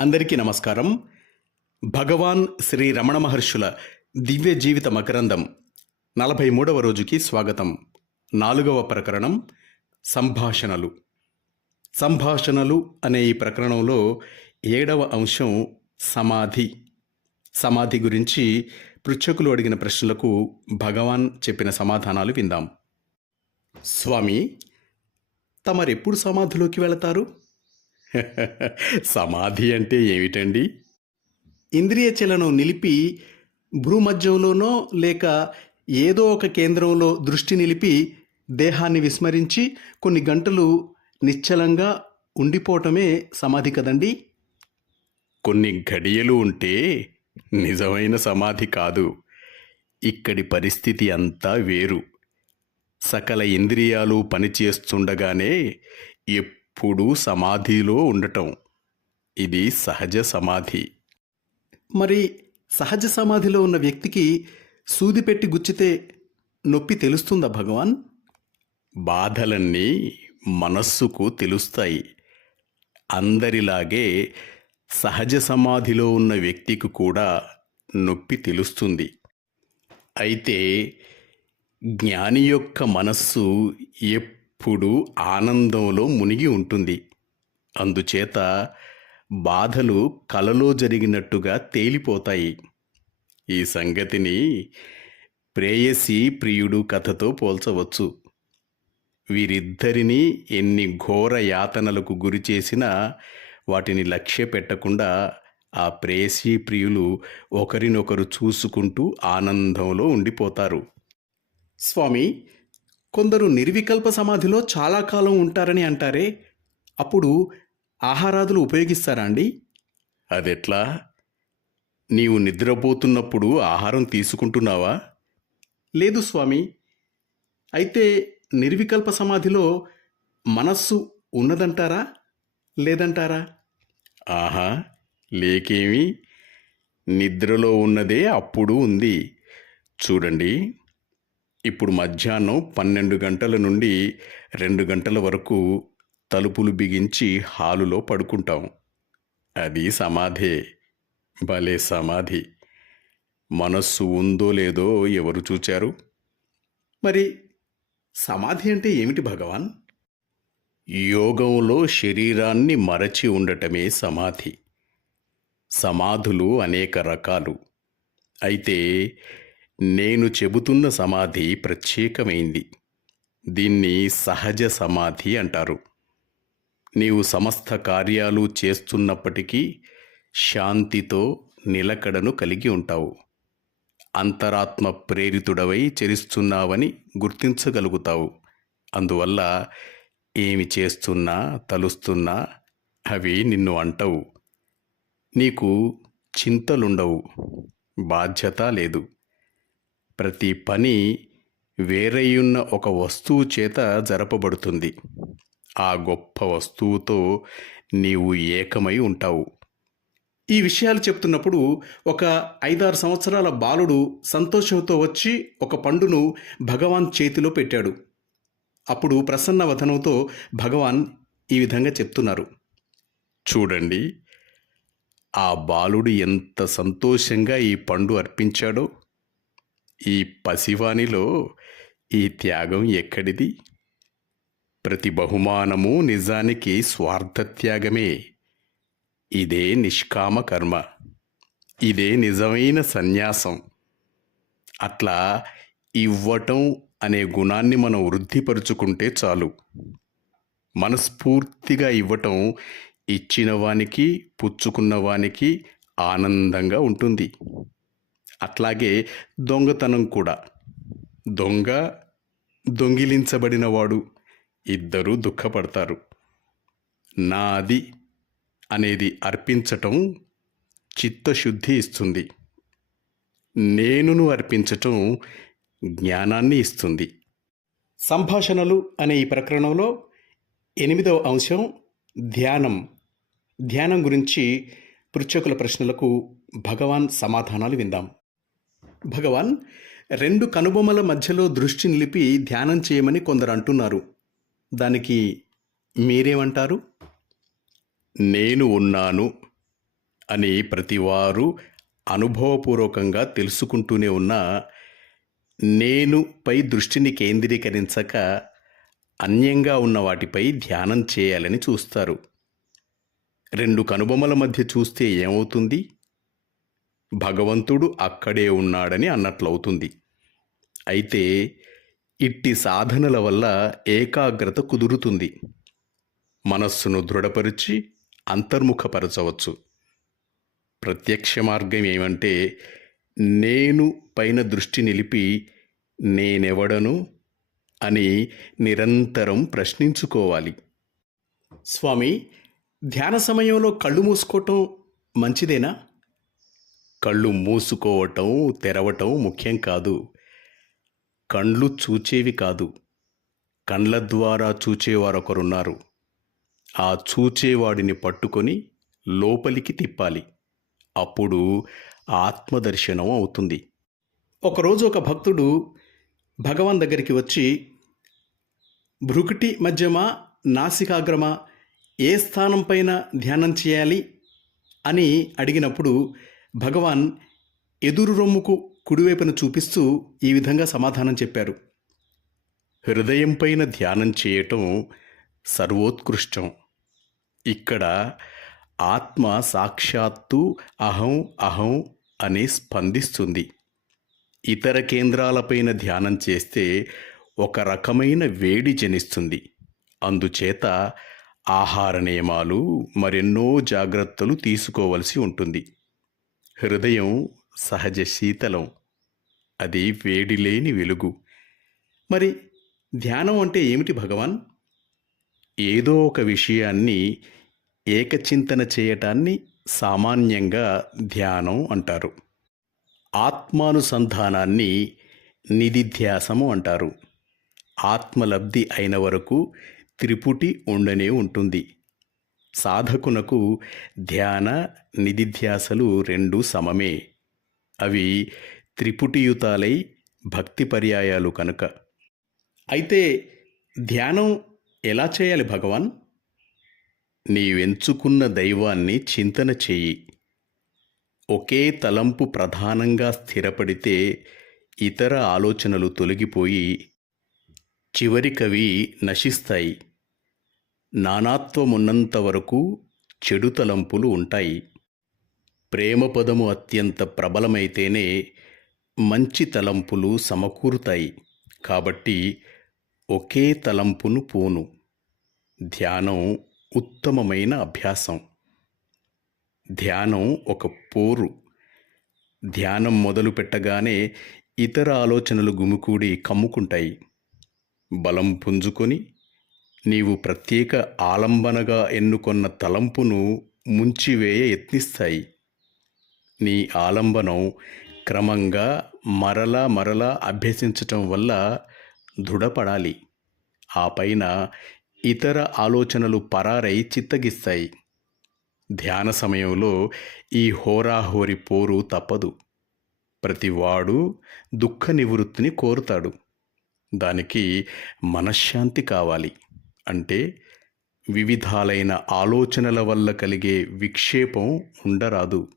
అందరికీ నమస్కారం. భగవాన్ శ్రీ రమణ మహర్షుల దివ్య జీవిత మకరందం నలభై మూడవ రోజుకి స్వాగతం. నాలుగవ ప్రకరణం సంభాషణలు. సంభాషణలు అనే ఈ ప్రకరణంలో ఏడవ అంశం సమాధి. సమాధి గురించి పృచ్ఛకులు అడిగిన ప్రశ్నలకు భగవాన్ చెప్పిన సమాధానాలు విందాం. స్వామి తమరెప్పుడు సమాధిలోకి వెళతారు? సమాధి అంటే ఏమిటండి? ఇంద్రియ చలనం నిలిపి భూమధ్యంలోనో లేక ఏదో ఒక కేంద్రంలో దృష్టి నిలిపి దేహాన్ని విస్మరించి కొన్ని గంటలు నిశ్చలంగా ఉండిపోవటమే సమాధి కదండి? కొన్ని ఘడియలు ఉంటే నిజమైన సమాధి కాదు. ఇక్కడి పరిస్థితి అంతా వేరు. సకల ఇంద్రియాలు పనిచేస్తుండగానే సమాధిలో ఉండటం. ఇది సహజ సమాధి. మరి సహజ సమాధిలో ఉన్న వ్యక్తికి సూది పెట్టి గుచ్చితే నొప్పి తెలుస్తుందా భగవాన్? బాధలన్నీ మనస్సుకు తెలుస్తాయి. అందరిలాగే సహజ సమాధిలో ఉన్న వ్యక్తికి కూడా నొప్పి తెలుస్తుంది. అయితే జ్ఞాని యొక్క మనస్సు ఎప్పుడూ ఆనందంలో మునిగి ఉంటుంది. అందుచేత బాధలు కలలో జరిగినట్టుగా తేలిపోతాయి. ఈ సంగతిని ప్రేయసి ప్రియుడు కథతో పోల్చవచ్చు. వీరిద్దరినీ ఎన్ని ఘోర యాతనలకు గురి చేసినా వాటిని లక్ష్య పెట్టకుండా ఆ ప్రేయసీ ప్రియులు ఒకరినొకరు చూసుకుంటూ ఆనందంలో ఉండిపోతారు. స్వామి కొందరు నిర్వికల్ప సమాధిలో చాలా కాలం ఉంటారని అంటారే అప్పుడు ఆహారాదులు ఉపయోగిస్తారా అండి? అదెట్లా? నీవు నిద్రపోతున్నప్పుడు ఆహారం తీసుకుంటున్నావా? లేదు స్వామి. అయితే నిర్వికల్ప సమాధిలో మనస్సు ఉన్నదంటారా లేదంటారా? ఆహా లేకేమి. నిద్రలో ఉన్నదే అప్పుడు ఉంది. చూడండి. ఇప్పుడు మధ్యాహ్నం పన్నెండు గంటల నుండి రెండు గంటల వరకు తలుపులు బిగించి హాలులో పడుకుంటాం. అది సమాధే. భలే సమాధి. మనస్సు ఉందో లేదో ఎవరు చూచారు? మరి సమాధి అంటే ఏమిటి భగవాన్? యోగంలో శరీరాన్ని మరచి ఉండటమే సమాధి. సమాధులు అనేక రకాలు. అయితే నేను చెబుతున్న సమాధి ప్రత్యేకమైంది. దీన్ని సహజ సమాధి అంటారు. నీవు సమస్త కార్యాలు చేస్తున్నప్పటికీ శాంతితో నిలకడను కలిగి ఉంటావు. అంతరాత్మ ప్రేరితుడవై చరిస్తున్నావని గుర్తించగలుగుతావు. అందువల్ల ఏమి చేస్తున్నా తలుస్తున్నా అవి నిన్ను అంటవు. నీకు చింతలుండవు. బాధ్యత లేదు. ప్రతి పని వేరయ్యున్న ఒక వస్తువు చేత జరపబడుతుంది. ఆ గొప్ప వస్తువుతో నీవు ఏకమై ఉంటావు. ఈ విషయాలు చెప్తున్నప్పుడు ఒక ఐదారు సంవత్సరాల బాలుడు సంతోషంతో వచ్చి ఒక పండును భగవాన్ చేతిలో పెట్టాడు. అప్పుడు ప్రసన్న వదనంతో భగవాన్ ఈ విధంగా చెప్తున్నారు. చూడండి ఆ బాలుడు ఎంత సంతోషంగా ఈ పండు అర్పించాడో. ఈ పసివానిలో ఈ త్యాగం ఎక్కడిది? ప్రతి బహుమానము నిజానికి స్వార్థత్యాగమే. ఇదే నిష్కామ కర్మ. ఇదే నిజమైన సన్యాసం. అట్లా ఇవ్వటం అనే గుణాన్ని మనం వృద్ధిపరుచుకుంటే చాలు. మనస్ఫూర్తిగా ఇవ్వటం ఇచ్చిన వానికి పుచ్చుకున్న వానికి ఆనందంగా ఉంటుంది. అట్లాగే దొంగతనం కూడా. దొంగ దొంగిలించబడినవాడు ఇద్దరూ దుఃఖపడతారు. నాది అనేది అర్పించటం చిత్తశుద్ధి ఇస్తుంది. నేనును అర్పించటం జ్ఞానాన్ని ఇస్తుంది. సంభాషణలు అనే ఈ ప్రకరణంలో ఎనిమిదవ అంశం ధ్యానం. ధ్యానం గురించి పృచ్ఛకుల ప్రశ్నలకు భగవాన్ సమాధానాలు విందాం. భగవాన్ రెండు కనుబొమ్మల మధ్యలో దృష్టి నిలిపి ధ్యానం చేయమని కొందరు అంటున్నారు. దానికి మీరేమంటారు? నేను ఉన్నాను అని ప్రతివారు అనుభవపూర్వకంగా తెలుసుకుంటూనే ఉన్నా నేను పై దృష్టిని కేంద్రీకరించక అన్యంగా ఉన్న వాటిపై ధ్యానం చేయాలని చూస్తారు. రెండు కనుబొమల మధ్య చూస్తే ఏమవుతుంది? భగవంతుడు అక్కడే ఉన్నాడని అన్నట్లవుతుంది. అయితే ఇట్టి సాధనల వల్ల ఏకాగ్రత కుదురుతుంది. మనస్సును దృఢపరిచి అంతర్ముఖపరచవచ్చు. ప్రత్యక్ష మార్గం ఏమంటే నేను పైన దృష్టి నిలిపి నేనెవడను అని నిరంతరం ప్రశ్నించుకోవాలి. స్వామి ధ్యాన సమయంలో కళ్ళు మూసుకోవటం మంచిదేనా? కళ్ళు మూసుకోవటం తెరవటం ముఖ్యం కాదు. కండ్లు చూచేవి కాదు. కండ్ల ద్వారా చూచేవారొకరున్నారు. ఆ చూచేవాడిని పట్టుకొని లోపలికి తిప్పాలి. అప్పుడు ఆత్మదర్శనం అవుతుంది. ఒకరోజు ఒక భక్తుడు భగవాన్ దగ్గరికి వచ్చి భృకుటి మధ్యమా నాసికాగ్రమా ఏ స్థానం పైన ధ్యానం చేయాలి? అని అడిగినప్పుడు భగవాన్ ఎదురు రొమ్ముకు కుడివైపున చూపిస్తూ ఈ విధంగా సమాధానం చెప్పారు. హృదయం పైన ధ్యానం చేయటం సర్వోత్కృష్టం. ఇక్కడ ఆత్మ సాక్షాత్తు అహం అహం అని స్పందిస్తుంది. ఇతర కేంద్రాలపైన ధ్యానం చేస్తే ఒక రకమైన వేడి జనిస్తుంది. అందుచేత ఆహార నియమాలు మరెన్నో జాగ్రత్తలు తీసుకోవలసి ఉంటుంది. హృదయం సహజ శీతలం. అది వేడి లేని వెలుగు. మరి ధ్యానం అంటే ఏమిటి భగవాన్? ఏదో ఒక విషయాన్ని ఏకచింతన చేయటాన్ని సామాన్యంగా ధ్యానం అంటారు. ఆత్మానుసంధానాన్ని నిధిధ్యాసము అంటారు. ఆత్మలబ్ధి అయిన వరకు త్రిపుటి ఉండనే ఉంటుంది. సాధకునకు ధ్యాన నిధిధ్యాసలు రెండు సమమే. అవి త్రిపుటియుతాలై భక్తి పర్యాయాలు కనుక. అయితే ధ్యానం ఎలా చేయాలి భగవాన్? నీవెంచుకున్న దైవాన్ని చింతన చెయ్యి ఒకే తలంపు ప్రధానంగా స్థిరపడితే ఇతర ఆలోచనలు తొలగిపోయి చివరికవి నశిస్తాయి. నానాత్వమున్నంత వరకు చెడు తలంపులు ఉంటాయి. ప్రేమపదము అత్యంత ప్రబలమైతేనే మంచి తలంపులు సమకూరుతాయి. కాబట్టి ఒకే తలంపును పోను. ధ్యానం ఉత్తమమైన అభ్యాసం. ధ్యానం ఒక పోరు. ధ్యానం మొదలు పెట్టగానే ఇతర ఆలోచనలు గుమికూడి కమ్ముకుంటాయి. బలం పుంజుకొని నీవు ప్రత్యేక ఆలంబనగా ఎన్నుకొన్న తలంపును ముంచివేయ యత్నిస్తాయి. నీ ఆలంబనం క్రమంగా మరలా మరలా అభ్యసించటం వల్ల దృఢపడాలి. ఆ పైన ఇతర ఆలోచనలు పరారై చిత్తగిస్తాయి. ధ్యాన సమయంలో ఈ హోరాహోరి పోరు తప్పదు. ప్రతివాడు దుఃఖ నివృత్తిని కోరుతాడు. దానికి మనశ్శాంతి కావాలి. అంటే వివిధాలైన ఆలోచనల వల్ల కలిగే విక్షేపం ఉండరాదు.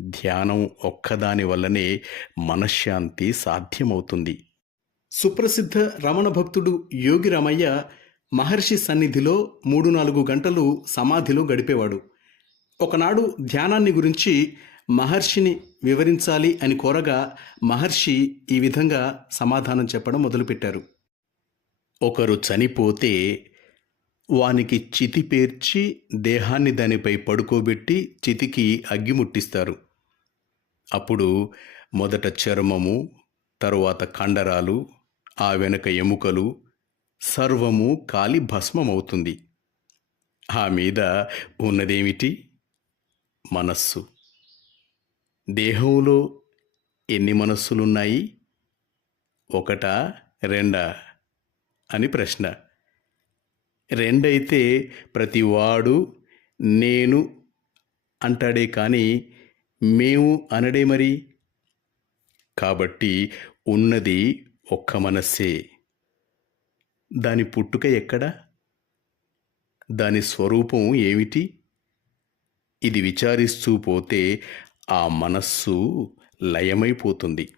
ధ్యానం ఒక్కదాని వల్లనే మనశ్శాంతి సాధ్యమవుతుంది. సుప్రసిద్ధ రమణ భక్తుడు యోగి రామయ్య మహర్షి సన్నిధిలో మూడు నాలుగు గంటలు సమాధిలో గడిపేవాడు. ఒకనాడు ధ్యానాన్ని గురించి మహర్షిని వివరించాలి అని కోరగా మహర్షి ఈ విధంగా సమాధానం చెప్పడం మొదలుపెట్టారు. ఒకరు చనిపోతే వానికి చితి పేర్చి దేహాన్ని దానిపై పడుకోబెట్టి చితికి అగ్గిముట్టిస్తారు అప్పుడు మొదట చర్మము తరువాత కండరాలు ఆ వెనక ఎముకలు సర్వము కాలి భస్మమవుతుంది. ఆ మీద ఉన్నదేమిటి? మనస్సు. దేహంలో ఎన్ని మనస్సులున్నాయి? ఒకటా? రెండా? అని ప్రశ్న. రెండైతే ప్రతివాడు నేను అంటాడే కానీ మేము అనడే మరి? కాబట్టి ఉన్నది ఒక్క మనస్సే. దాని పుట్టుక ఎక్కడ? దాని స్వరూపం ఏమిటి? ఇది విచారిస్తూ పోతే ఆ మనస్సు లయమైపోతుంది.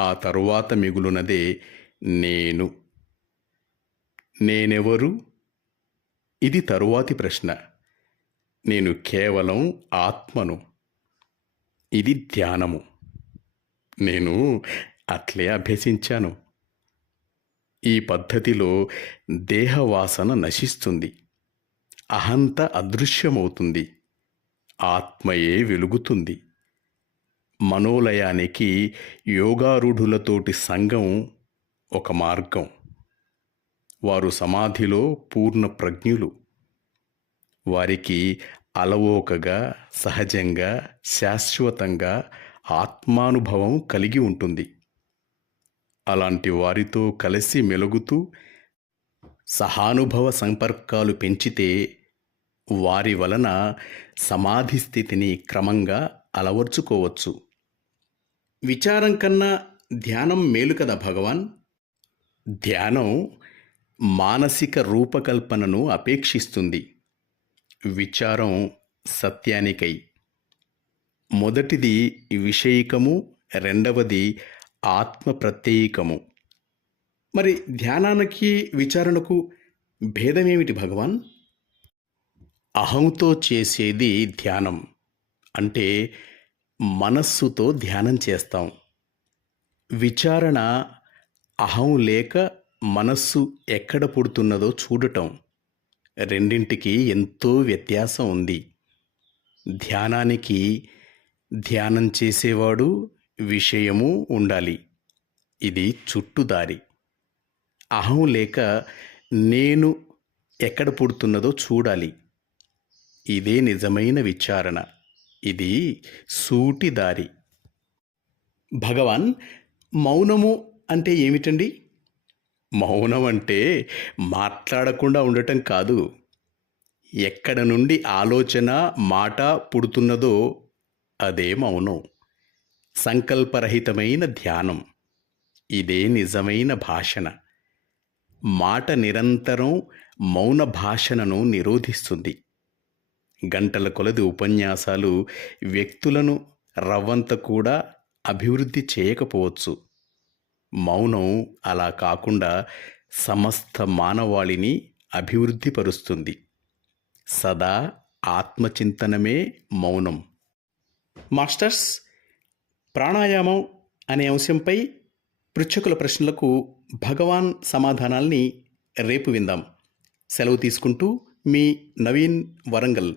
ఆ తరువాత మిగులునదే నేను. నేనెవరు? ఇది తరువాతి ప్రశ్న. నేను కేవలం ఆత్మను. ఇది ధ్యానము. నేను అట్లే అభ్యసించాను. ఈ పద్ధతిలో దేహవాసన నశిస్తుంది. అహంత అదృశ్యమవుతుంది. ఆత్మయే వెలుగుతుంది. మనోలయానికి యోగారూఢులతోటి సంఘం ఒక మార్గం. వారు సమాధిలో పూర్ణ ప్రజ్ఞులు. వారికి అలవోకగా సహజంగా శాశ్వతంగా ఆత్మానుభవం కలిగి ఉంటుంది. అలాంటి వారితో కలిసి మెలుగుతూ సహానుభవ సంపర్కాలు పెంచితే వారి వలన సమాధి స్థితిని క్రమంగా అలవర్చుకోవచ్చు. విచారం కన్నా ధ్యానం మేలు కదా భగవాన్? ధ్యానం మానసిక రూపకల్పనను అపేక్షిస్తుంది. విచారం సత్యానికై. మొదటిది విషయికము రెండవది ఆత్మ ప్రత్యేకము మరి ధ్యానానికి విచారణకు భేదమేమిటి భగవాన్? అహంతో చేసేది ధ్యానం. అంటే మనస్సుతో ధ్యానం చేస్తాం. విచారణ అహం లేక మనస్సు ఎక్కడ పుడుతున్నదో చూడటం రెండింటికి ఎంతో వ్యత్యాసం ఉంది. ధ్యానానికి ధ్యానం చేసేవాడు విషయము ఉండాలి. ఇది చుట్టుదారి అహం లేక నేను ఎక్కడ పుడుతున్నదో చూడాలి. ఇదే నిజమైన విచారణ. ఇది సూటి దారి. భగవాన్ మౌనము అంటే ఏమిటండి? మౌనం అంటే మాట్లాడకుండా ఉండటం కాదు. ఎక్కడ నుండి ఆలోచన మాట పుడుతున్నదో అదే మౌనం. సంకల్పరహితమైన ధ్యానం. ఇదే నిజమైన భాషణ. మాట నిరంతరం మౌన భాషణను నిరోధిస్తుంది. గంటల కొలది ఉపన్యాసాలు వ్యక్తులను రవ్వంత కూడా అభివృద్ధి చేయకపోవచ్చు. మౌనం అలా కాకుండా సమస్త మానవాళిని అభివృద్ధిపరుస్తుంది. సదా ఆత్మచింతనమే మౌనం. మాస్టర్స్ ప్రాణాయామం అనే అంశంపై పృచ్ఛకుల ప్రశ్నలకు భగవాన్ సమాధానాల్ని రేపు విందాం. సెలవు తీసుకుంటూ మీ నవీన్ వరంగల్.